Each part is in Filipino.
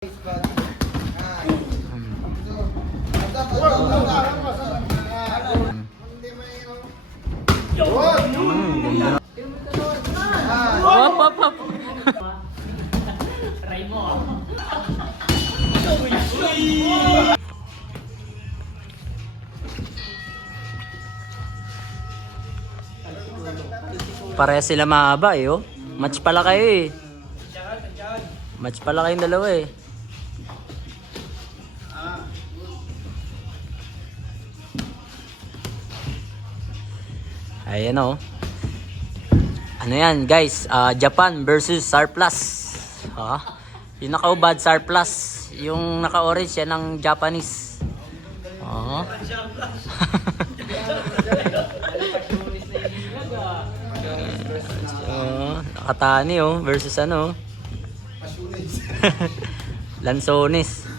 Hop. Try mo. Pareha sila mahaba eh, oh. Match pala kayo eh. Match pala kayong dalawa eh. Ayan oh. Ano yan guys? Japan versus Surplus. Yung naka-ubad Surplus. Yung naka-orange yan ng Japanese. Nakatani oh versus ano. Lanzones.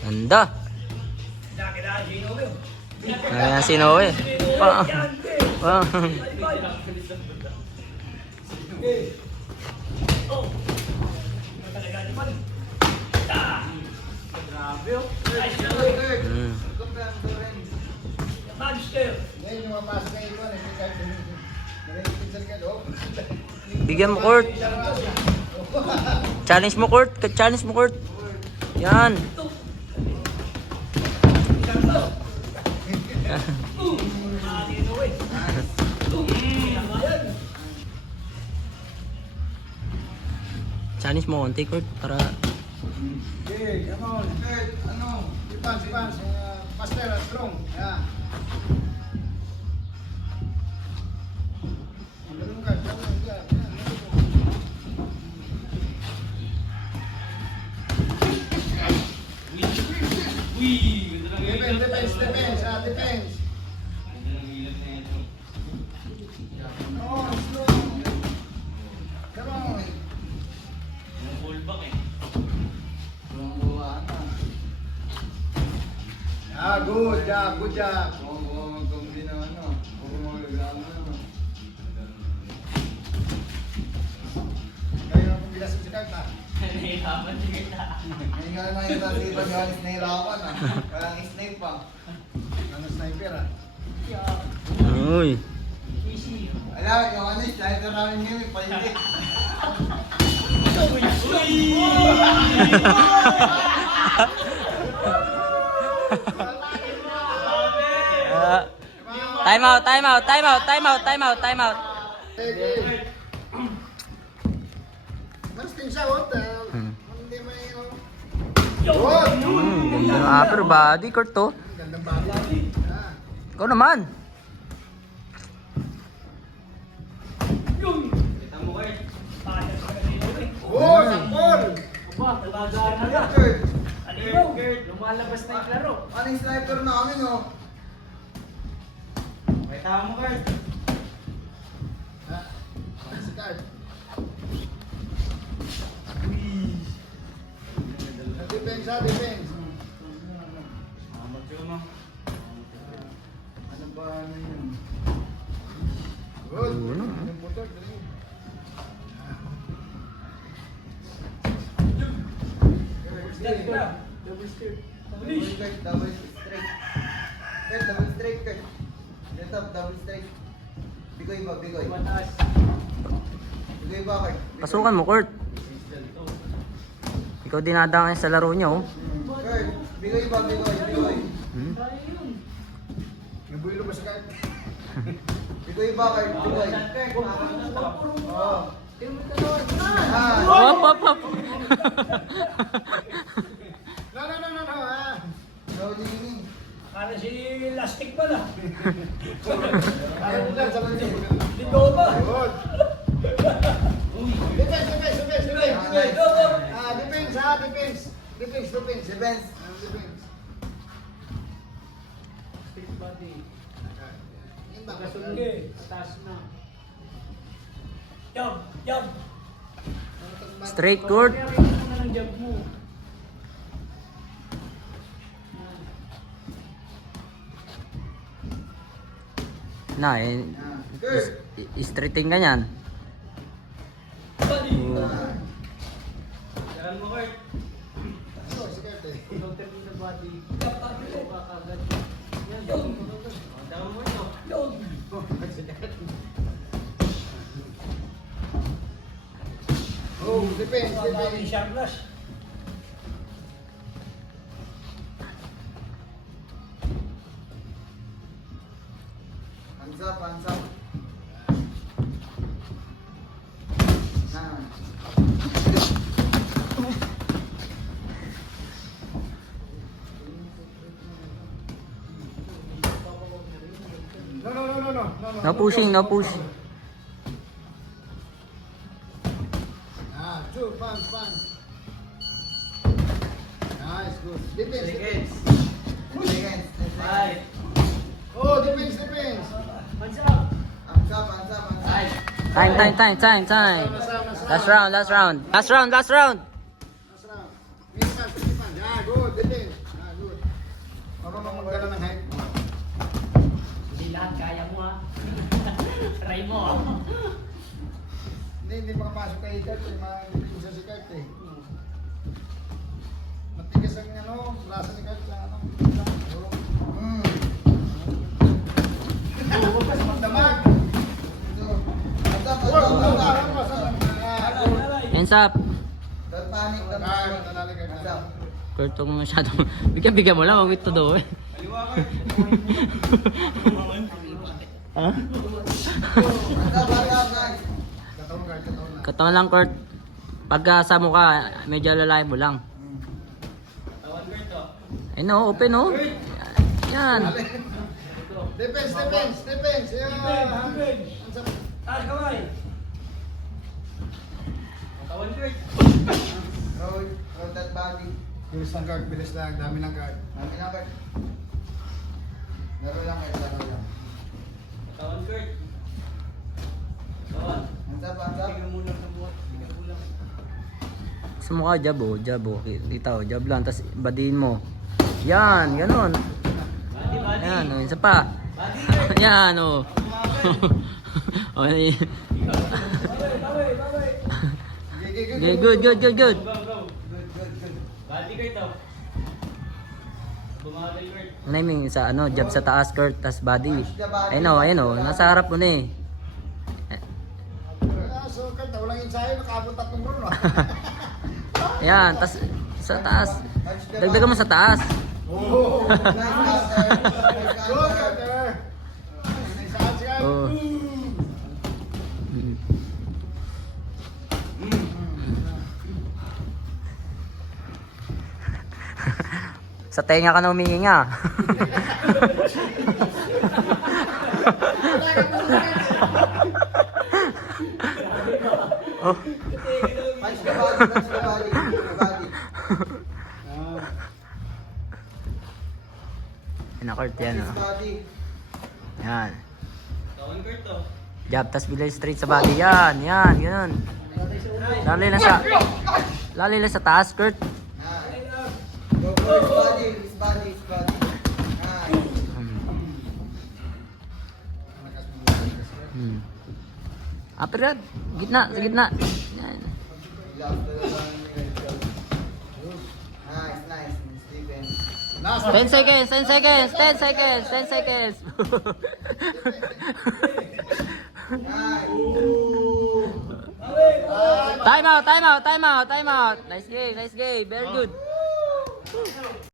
Ganda. Ayan si Noe. Bigyan mo Kurt. Challenge mo Kurt. Challenge mo Kurt. Yan. Challenge mo konti Kurt para Okay, come on. Sipans. Faster, strong. Yeah. Defense. Come on. Good job. Kayo ang bilasin si Kart Nahihirapan si Kart. Ngayon nga naman yung tatipan yung alis na hirapan ah. Walang snipe pa. Ano sniper Uy. Alam, yung ano, sniper namin ngayon, palindik. Time out. Mas din siya, what? Hindi may Ganda ng upper body Kurt to. gandang bagay. Ikaw naman. Sampol! Kurt, lumalabas na yung klaro. Ano yung sniper namin oh? May tama mo Kurt. Si Kart. Defense. Ano ba ano yun? Good. Yung motor, dali. Double skirt. Double straight. Kurt, double straight Kurt. Get up, double straight. Bigoy ba? Mataas. Bigoy ba Kurt? Pasukan mo Kurt. Ikaw dinadaan sa laro niya oh. Kurt, bigoy ba? Nabuilo ba sa Kart? Bigoy ba Kurt? Bigoy. Oo. Hop. No. No leaning. Para si Lastik pala. Parang dyan sa mga Dito ba? Good. Defense. Defense. Defense. Stick body. Yung ba? Kasungi. Taas na. Jump. Straight Kurt. Kaya rin mo na ng jump mo. Na, Kurt. straighting ka niyan. Body. Ah. Jalan mo, Kurt. Ano, si Kurt eh. Counter mo sa body. Kakagad. Yan. Jalan mo ito. Yun. Oh, depends, Body depends. sharp flush. Hands up, hands up. Ah. No. No pushing, no push. Ah, two, punch. Nice, good. Depends. Seconds. Seconds. Five. Oh, depends. Hands up. Hands up, hands up, hands up. Five. Time. Last round. Last round. Last round. Mini punch. Ah, good. Depends. Ah, good. Marunong magdala ng height mo. Hindi lahat kaya mo ha. Try mo ha. Hindi makapasok kay Kurt eh. Mag-pinsa si Kurt eh. Matigas ang ano, lasa ni Kurt sa ano. Mm. Oo, mas magdamag. Hands up, hands up, hands up. Hands up. Don't panic, don't panic. Hands up. Kurt, huwag mo masyadong... Bigyan mo lang. Huwag ito do. Ha? Hands up, guys. Katawan lang. Katawan lang, Kurt. Pagka sa mukha, medyo lalay mo lang. Tawan Kurt to. Ay no, open oh. Yan. Depends. Yan. Depends. Taas kamay. Tawan Kurt. Roll that body. Bilis lang. Dami ng guard. Dami na, Kurt. Laro lang, Kurt. Laro lang. Tawan Kurt. Tawan. Hands up, hands up. Tingnan mo lang sa buhat. Tingnan mo lang. Sa mukha, jab oh. Dito, jab lang. Tapos badiin mo. Yan, ganon. Body. Yan, oh, isa pa. Body Kurt. Yan, oh. Okay. Okay, good. Go. Good. Body Kurt to. Bumabay Kurt. Naming sa ano, jab sa taas, Kurt, tas body. Ayun oh, nasa harap mo na eh. So, Kurt, walang ensayo. Nakaabot 3 roll. Yan, tas sa taas. Dagdagan mo sa taas. Oh. Nice counter. Nice Go, counter. Kurt. Isaan siya. Oh. Mm. Sa tenga ka na humingi nga. Oh. Punch the body, punch the body. Punch the body. Pinakort yan Punch oh. the body. Yan. Tawan Kurt to. Jab, tas bilay straight sa body. Yan, ganun. Lali lang sa taas, Kurt. Nice. Go for his body. Nice. Upper guard. Sa gitna. Yan. Last to the one. Nice. Nice defense. Last 10 seconds. 10 seconds. Nice. Time out. Nice game. Very good.